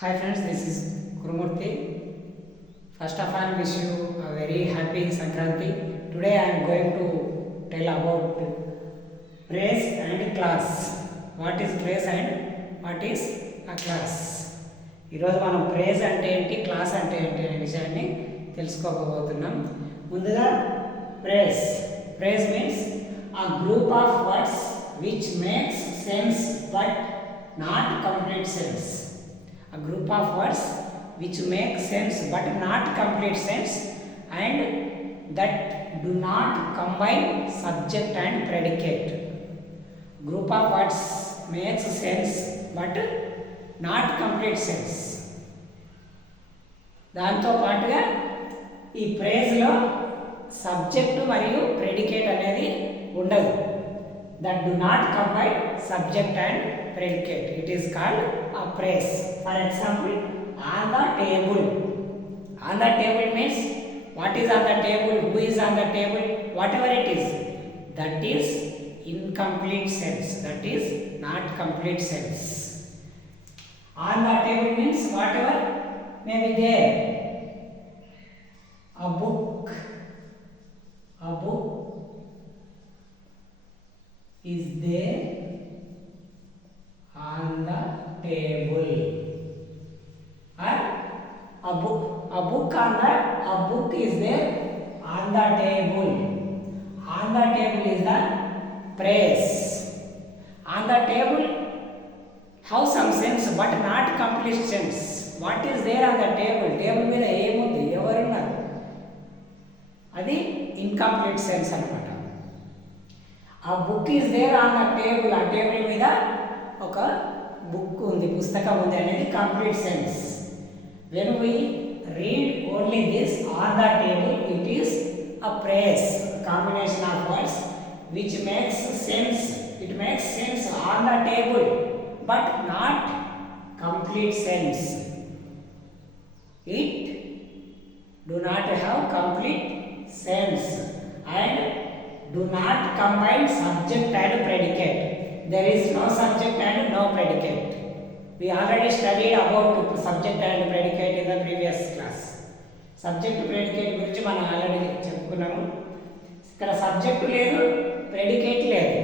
Hi friends, this is Kurumurthy. First of all, wish you a very happy Sankranti. Today I am going to tell about praise and class. What is praise and what is a class? ఈరోజు మనం ప్రేజ్ అంటే ఏంటి, క్లాస్ అంటే ఏంటి అనే విషయాన్ని తెలుసుకోబోతున్నాం. ముందుగా praise. Praise means a group of words which makes sense but not complete sense. A group of words which make sense but not complete sense and that do not combine subject and predicate. Group of words makes sense but not complete sense. దాంతో పాటుగా ఈ ప్రేజ్లో సబ్జెక్టు మరియు ప్రెడికేట్ అనేది ఉండదు. That do not combine subject and predicate. It is called a praise. For example, on the table. On the table means what is on the table, who is on the table, whatever it is. That is incomplete sense. That is not complete sense. On the table means whatever may be there. A book. A book is there on the table. Or a book is there on the table. On the table is the praise. On the table have some sense but not complete sense. What is there on the table? Table మీద ఏముంది, ఎవరున్నారు, అది incomplete sense అన్నమాట. ఆ book is there on the table. ఆ table మీద ఒక book ఉంది, పుస్తకం ఉంది అనేది complete sense. When we read only this on the table, it is a phrase, combination of words which makes sense. It makes sense on the table but not complete sense. It do not have complete sense and do not combine subject and predicate. There is no subject and no predicate. We already studied about subject and predicate in the previous class. Subject predicate గురించి మనం ఆల్రెడీ చెప్పుకున్నాము. ఇక్కడ సబ్జెక్ట్ లేదు, ప్రెడికేట్ లేదు.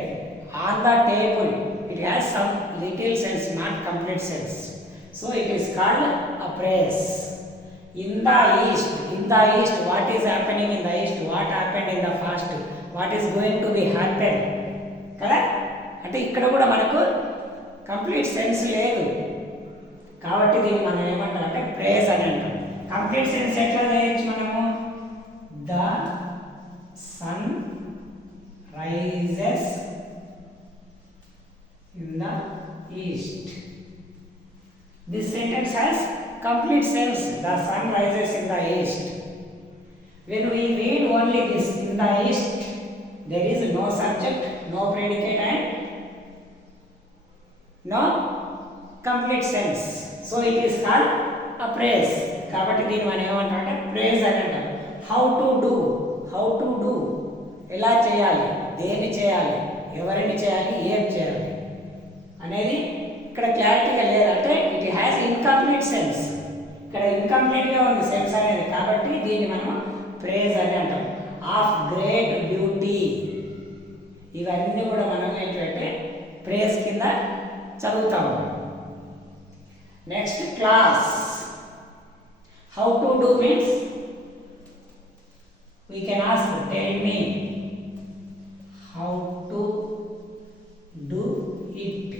On the table it has some little sense, not complete sense. So it is called a praise. In the east, what is happening in the east, what happened in the past, what is going to be happen, కదా. అంటే ఇక్కడ కూడా మనకు complete sense లేదు కాబట్టి దీన్ని మనం ఏమంటామంటే ప్రేజ్ అని అంటాం. కంప్లీట్ సెన్స్ ఎట్లా చేయొచ్చు మనము? The sun rises in the east. This sentence has complete sense. The sun rises in the east. When we read only this in the east, there is no subject, no predicate and no complete sense. So it is called a praise. కాబట్టి దీన్ని మనం ఏమంటామంటే ప్రేజ్ అని అంటాం. How to do, ఎలా చేయాలి, దేన్ని చేయాలి, ఎవరిని చేయాలి, ఏం చేయాలి అనేది ఇక్కడ క్లారిటీగా లేదంటే ఇట్ హ్యాస్ ఇన్కంప్లీట్ సెన్స్. ఇక్కడ ఇన్కంప్లీట్గా ఉంది సెన్స్ అనేది, కాబట్టి దీన్ని మనం ప్రేజ్ అని అంటాం. ఆఫ్ గ్రేట్ బ్యూటీ, ఇవన్నీ కూడా మనం ఏంటంటే ప్రేజ్ కింద చదువుతాము. Next class. How to do means we can ask tell me how to do it.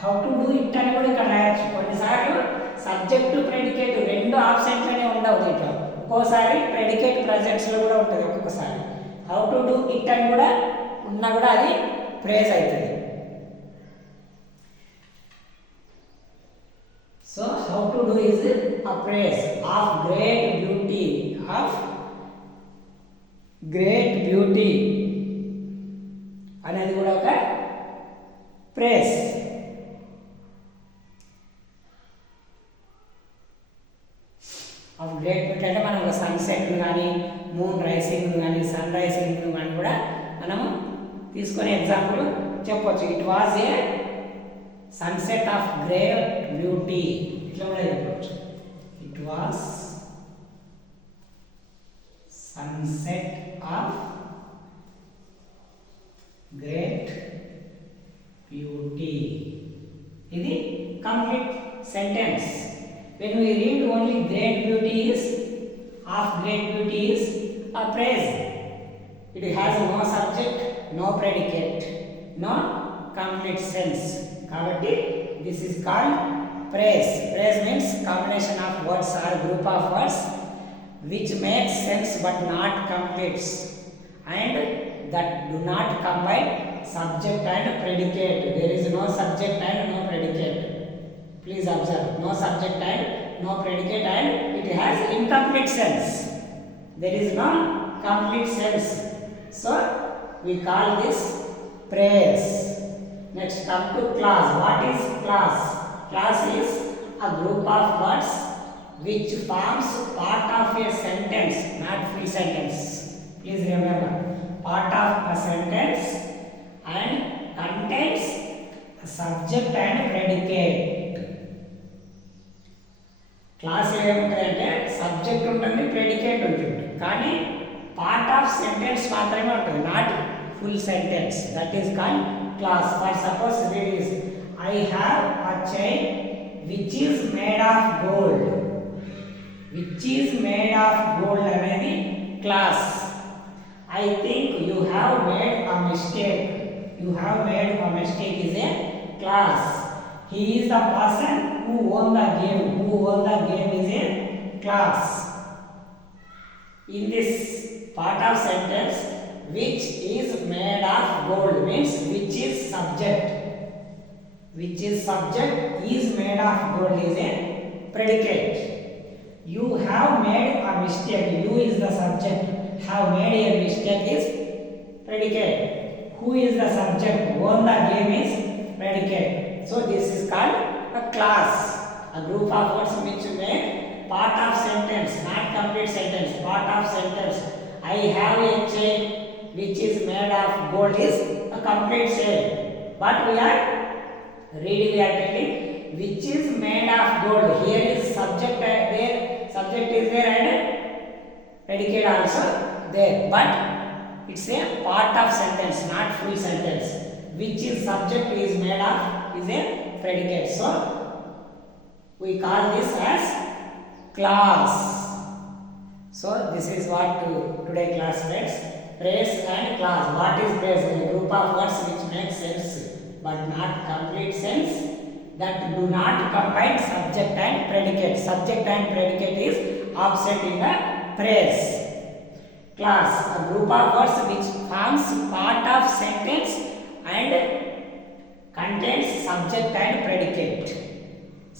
How to do it అని కూడా ఇక్కడ రాయొచ్చు. కొన్నిసార్లు సబ్జెక్టు ప్రెడికేట్ రెండు ఆబ్సెంట్లోనే ఉండవు దీంట్లో, ఒక్కోసారి ప్రెడికేట్ ప్రజెంట్స్లో కూడా ఉంటుంది ఒక్కొక్కసారి. హౌ టు డూ ఇట్ అని కూడా ఉన్నా కూడా అది ప్రేజ్ అవుతుంది. So how to do is a praise. Of great beauty, of great beauty అనేది కూడా ఒక ప్రేజ్. ఆఫ్ గ్రేట్ బ్యూటీ అంటే మనం ఒక సన్సెట్ను కానీ, మూన్ రైసింగ్ కానీ, సన్ రైసింగ్ కానీ కూడా మనము తీసుకొని ఎగ్జాంపుల్ చెప్పవచ్చు. It was a sunset of great beauty. ఇట్లా కూడా చెప్పవచ్చు. It was sunset of great beauty. ఇది complete sentence. when we read only great beauty is of great beauty is a praise. It has no subject, no predicate, no complete sense. Kabatti this is called praise. Praise means combination of words or group of words which makes sense but not completes, and that do not combine subject and predicate. There is no subject and no predicate. Please observe, no subject and no predicate, and it has incomplete sense. There is no complete sense. So we call this praise. Next, come to class. What is class? Class is a group of words which forms part of a sentence, not full sentence. Please remember, part of a sentence and contains a subject and predicate. Clause ఏముంటుందంటే subject ఉంటుంది, predicate ఉంటుంది, కానీ part of sentence మాత్రమే ఉంటుంది, not full sentence. That is called clause. For suppose read is I have a chain which is made of gold. Which is made of gold అనేది clause. I think you have made a mistake. You have made a mistake is a clause. He is the person who won the game. Who won the game is a class. In this part of sentence, which is made of gold means which is subject. Which is subject is made of gold is a predicate. You have made a mistake. You is the subject. Have made a mistake is predicate. Who is the subject? Won the game is predicate. So this is called a class, a group of words which make part of sentence, not complete sentence, part of sentence. I have a chain which is made of gold is a complete chain. But we are reading, we are telling which is made of gold. Here is subject there, subject is there and predicate also there. But it's a part of sentence, not full sentence. Which is subject is made of is a predicate. So we call this as class. So this is what today class mates. Praise and class. What is praise? A group of words which make sense but not complete sense, that do not combine subject and predicate. Subject and predicate is absent in the praise. Class, a group of words which forms part of sentence and contains subject and predicate.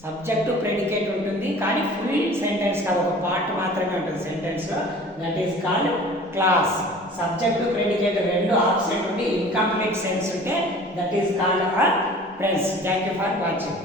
Subject to predicate ఉంటుంది, కానీ full sentence కాదు, ఒక పార్ట్ మాత్రమే ఉంటుంది సెంటెన్స్ లో. That is called class. Subject to predicate రెండు ఆబ్సెంట్ ఉండి incomplete sense ఉంటే దట్ ఈస్ కాల్డ్ అ ప్రెన్స్. Thank you for watching.